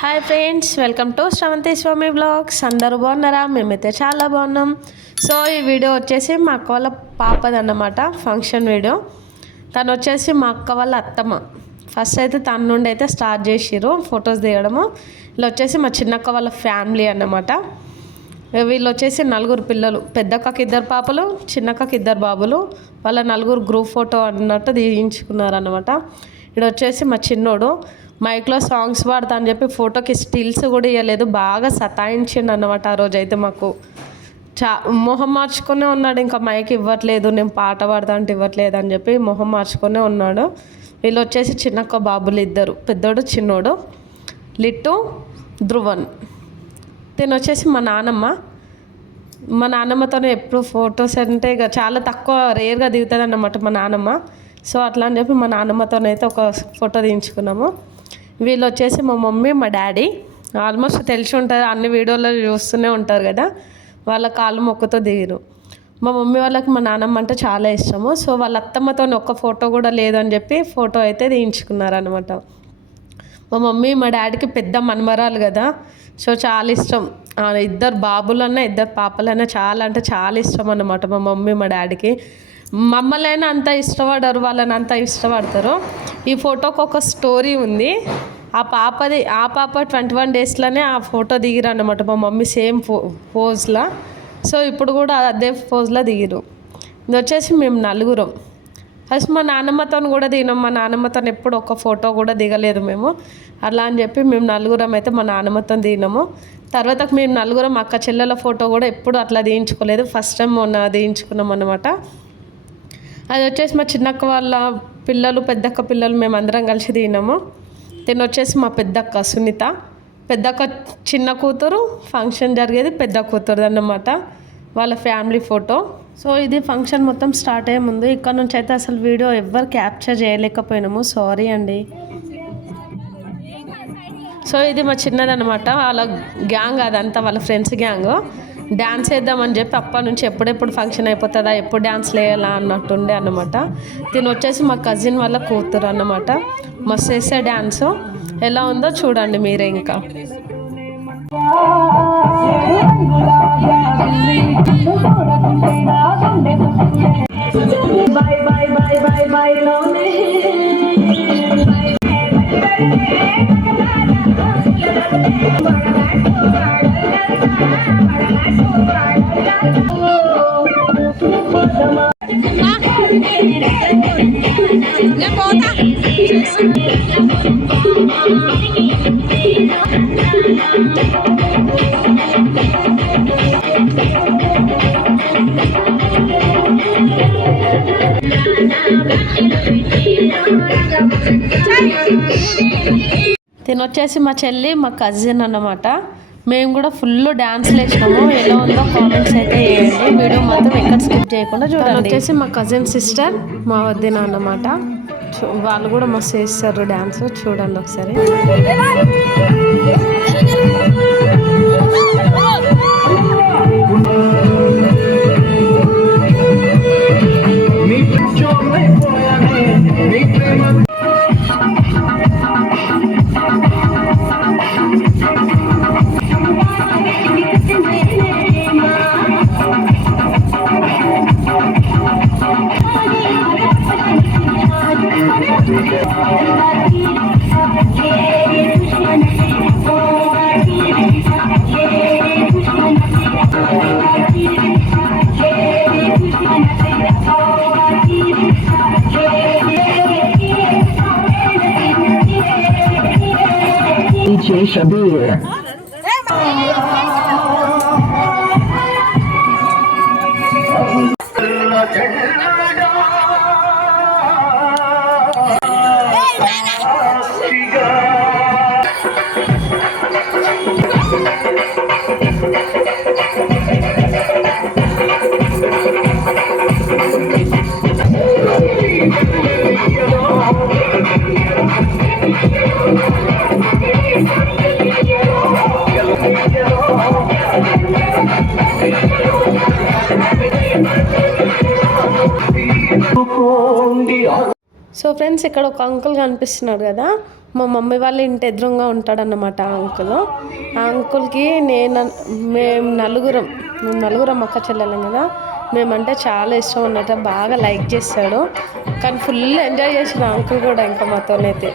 Hi friends, welcome to Sravanthi Swamy blogs. అందరూ బాగున్నారా? మేమైతే చాలా బాగున్నాం. సో ఈ వీడియో వచ్చేసి మా అక్క వాళ్ళ పాపదన్నమాట, ఫంక్షన్ వీడియో. తను వచ్చేసి మా అక్క వాళ్ళ అత్తమ్మ. ఫస్ట్ అయితే తన నుండి అయితే స్టార్ట్ చేసిర్రు ఫొటోస్ దిగడము. ఇలా వచ్చేసి మా చిన్నక్క వాళ్ళ ఫ్యామిలీ అన్నమాట. వీళ్ళు వచ్చేసి నలుగురు పిల్లలు, పెద్దక్కకి 2 పాపలు, చిన్నక్కకి 2 బాబులు. వాళ్ళ నలుగురు గ్రూప్ ఫోటో అన్నట్టు తీయించుకున్నారన్నమాట. ఇక్కడ వచ్చేసి మా చిన్నోడు మైక్లో సాంగ్స్ పాడతా అని చెప్పి ఫోటోకి స్టిల్స్ కూడా ఇవ్వలేదు, బాగా సతాయించిండు అన్నమాట. ఆ రోజు అయితే మాకు మొహం మార్చుకునే ఉన్నాడు, ఇంకా మైక్ ఇవ్వట్లేదు, నేను పాట పాడతా అంటే ఇవ్వట్లేదు అని చెప్పి మొహం మార్చుకునే ఉన్నాడు. వీళ్ళు వచ్చేసి చిన్నక్క బాబులు 2, పెద్దోడు చిన్నోడు, లిట్టు ధ్రువన్. దీని వచ్చేసి మా నాన్నమ్మతోనే ఎప్పుడు ఫొటోస్ అంటే ఇక చాలా తక్కువ, రేర్గా దిగుతుంది అన్నమాట మా నాన్నమ్మ. సో అట్లా అని చెప్పి మా నాన్నమ్మతోనైతే ఒక ఫోటో తీయించుకున్నాము. వీళ్ళు వచ్చేసి మా మమ్మీ, మా డాడీ. ఆల్మోస్ట్ తెలిసి ఉంటారు, అన్ని వీడియోలో చూస్తూనే ఉంటారు కదా. వాళ్ళ కాళ్ళు మొక్కుతో దిగిరు. మా మమ్మీ వాళ్ళకి మా నాన్నమ్మ అంటే చాలా ఇష్టము. సో వాళ్ళ అత్తమ్మతో ఒక్క ఫోటో కూడా లేదని చెప్పి ఫోటో అయితే తీయించుకున్నారనమాట. మా మమ్మీ మా డాడీకి పెద్ద మనమరాలు కదా, సో చాలా ఇష్టం. 2 బాబులన్నా 2 పాపలన్నా చాలా అంటే చాలా ఇష్టం అన్నమాట మా మమ్మీ మా డాడీకి. మమ్మల్ని అంత ఇష్టపడరు, వాళ్ళని అంత ఇష్టపడతారు. ఈ ఫోటోకి ఒక స్టోరీ ఉంది. ఆ పాప 21 డేస్లోనే ఆ ఫోటో దిగిరు అన్నమాట మా మమ్మీ, సేమ్ పోజ్లా. సో ఇప్పుడు కూడా అదే పోజ్లో దిగిరు. ఇది వచ్చేసి మేము నలుగురం. ఫస్ట్ మా నాన్నమ్మతో కూడా దిగినాం. మా నాన్నమ్మతో ఎప్పుడు ఒక ఫోటో కూడా దిగలేదు మేము. అలా అని చెప్పి మేము నలుగురం అయితే మా నాన్నమ్మతో దిగినాము. తర్వాత మేము నలుగురం అక్క చెల్లెల ఫోటో కూడా ఎప్పుడు అట్లా తీయించుకోలేదు, ఫస్ట్ టైం మొన్న తీయించుకున్నాం అన్నమాట. అది వచ్చేసి మా చిన్నక్క వాళ్ళ పిల్లలు, పెద్దక్క పిల్లలు, మేము అందరం కలిసి దిగినాము. దీన్ని వచ్చేసి మా పెద్దక్క సునీత, పెద్దక్క చిన్న కూతురు, ఫంక్షన్ జరిగేది పెద్ద కూతురు అన్నమాట, వాళ్ళ ఫ్యామిలీ ఫోటో. సో ఇది ఫంక్షన్ మొత్తం స్టార్ట్ అయ్యే ముందు. ఇక్కడ నుంచి అయితే అసలు వీడియో ఎవ్వరు క్యాప్చర్ చేయలేకపోయినాము, సారీ అండి. సో ఇది మా చిన్నదన్నమాట, వాళ్ళ గ్యాంగ్, అదంతా వాళ్ళ ఫ్రెండ్స్ గ్యాంగ్. డ్యాన్స్ వేద్దామని చెప్పి అప్పటి నుంచి ఎప్పుడెప్పుడు ఫంక్షన్ అయిపోతుందా, ఎప్పుడు డ్యాన్స్ వేయాలా అన్నట్టుండే అన్నమాట. దీని వచ్చేసి మా కజిన్ వాళ్ళ కూతురు అన్నమాట. మస్తు వేసే డ్యాన్స్, ఎలా ఉందో చూడండి మీరే. ఇంకా దీని వచ్చేసి మా చెల్లి, మా కజిన్ అన్నమాట. మేము కూడా ఫుల్ డ్యాన్స్లు వేసినాము. ఎలా ఉందో కామెంట్స్ అయితే వేయండి. వీడియో మాత్రం ఎక్కడ స్కిప్ చేయకుండా చూడండి. వచ్చేసి మా కజిన్ సిస్టర్, మా వదిన అన్నమాట. వాళ్ళు కూడా మస్తు వేస్తారు డ్యాన్స్, చూడండి ఒకసారి. DJ Shabir. సో ఫ్రెండ్స్, ఇక్కడ ఒక అంకుల్ కనిపిస్తున్నాడు కదా, మా మమ్మీ వాళ్ళ ఇంటి ఎదురుగా ఉంటాడన్నమాట ఆ అంకుల్. ఆ అంకుల్కి మేము నలుగురం అక్క చెల్లెలం కదా, మేమంటే చాలా ఇష్టం అన్నట్టు, బాగా లైక్ చేస్తాడు. కానీ ఫుల్ ఎంజాయ్ చేసిన అంకుల్ కూడా ఇంకా మాతోనైతే.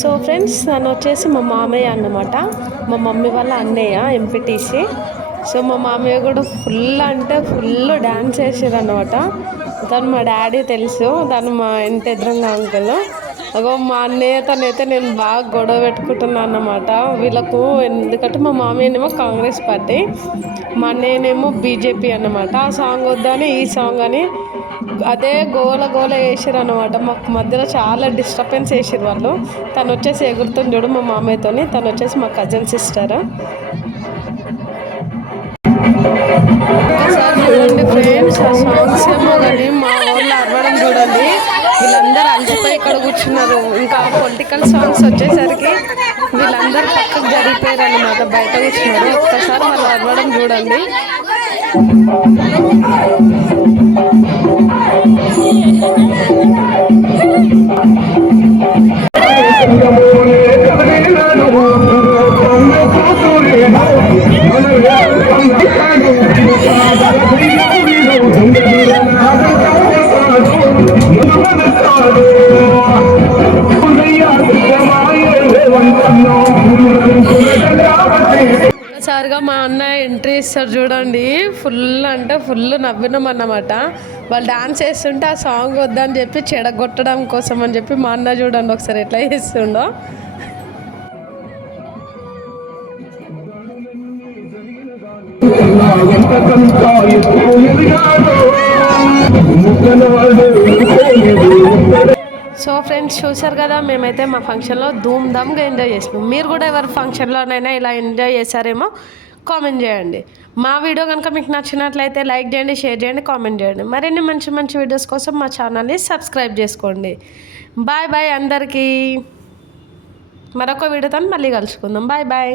సో ఫ్రెండ్స్ తను వచ్చేసి మా మామయ్య అన్నమాట, మా మమ్మీ వాళ్ళ అన్నయ్య ఎంపీటీసీ. సో మా మామయ్య కూడా ఫుల్ అంటే ఫుల్ డ్యాన్స్ వేసారు అన్నమాట. తను మా డాడీ తెలుసు, తను మా ఇంటి ఎదురుగా అంకుల్. అగో మా అన్నయ్యతోనైతే నేను బాగా గొడవ పెట్టుకుంటున్నాను అన్నమాట వీళ్ళకు. ఎందుకంటే మా మామయ్యనేమో కాంగ్రెస్ పార్టీ, మా అన్నయ్యనేమో బీజేపీ అన్నమాట. ఆ సాంగ్ వద్దని ఈ సాంగ్ అని అదే గోల గోల వేసారు అనమాట. మాకు మధ్యలో చాలా డిస్టర్బెన్స్ వేసారు వాళ్ళు. తను వచ్చేసి ఎగురుతుంది చూడు మా మామయ్యతోని, తను వచ్చేసి మా కజిన్ సిస్టర్. ఒకసారి చూడండి ఫ్రెండ్స్, ఆ సాంగ్స్ ఏమో కానీ మా వాళ్ళు అరవడం చూడండి. వీళ్ళందరూ అలసిపోయి ఇక్కడ కూర్చున్నారు. ఇంకా పొలిటికల్ సాంగ్స్ వచ్చేసరికి వీళ్ళందరూ పక్కకు జరిగిపోయారు అనమాట, బయట కూర్చున్నారు. ఒక్కసారి వాళ్ళు అరవడం చూడండి. ఒకసారిగా మా అన్న ఎంట్రీ ఇస్తారు చూడండి. ఫుల్ అంటే ఫుల్ నవ్వినాం అన్నమాట. వాళ్ళు డాన్స్ చేస్తుంటే ఆ సాంగ్ వద్దని చెప్పి చెడగొట్టడం కోసం అని చెప్పి మా అన్న చూడండి ఒకసారి ఎట్లా చేస్తుండో. సో ఫ్రెండ్స్ చూసారు కదా, మేమైతే మా ఫంక్షన్లో ధూమ్ధామ్గా ఎంజాయ్ చేసినాం. మీరు కూడా ఎవరి ఫంక్షన్లోనైనా ఇలా ఎంజాయ్ చేశారేమో కామెంట్ చేయండి. మా వీడియో కనుక మీకు నచ్చినట్లయితే లైక్ చేయండి, షేర్ చేయండి, కామెంట్ చేయండి. మరిన్ని మంచి మంచి వీడియోస్ కోసం మా ఛానల్ని సబ్స్క్రైబ్ చేసుకోండి. బాయ్ బాయ్ అందరికీ. మరొక వీడియోతో మళ్ళీ కలుసుకుందాం. Bye bye.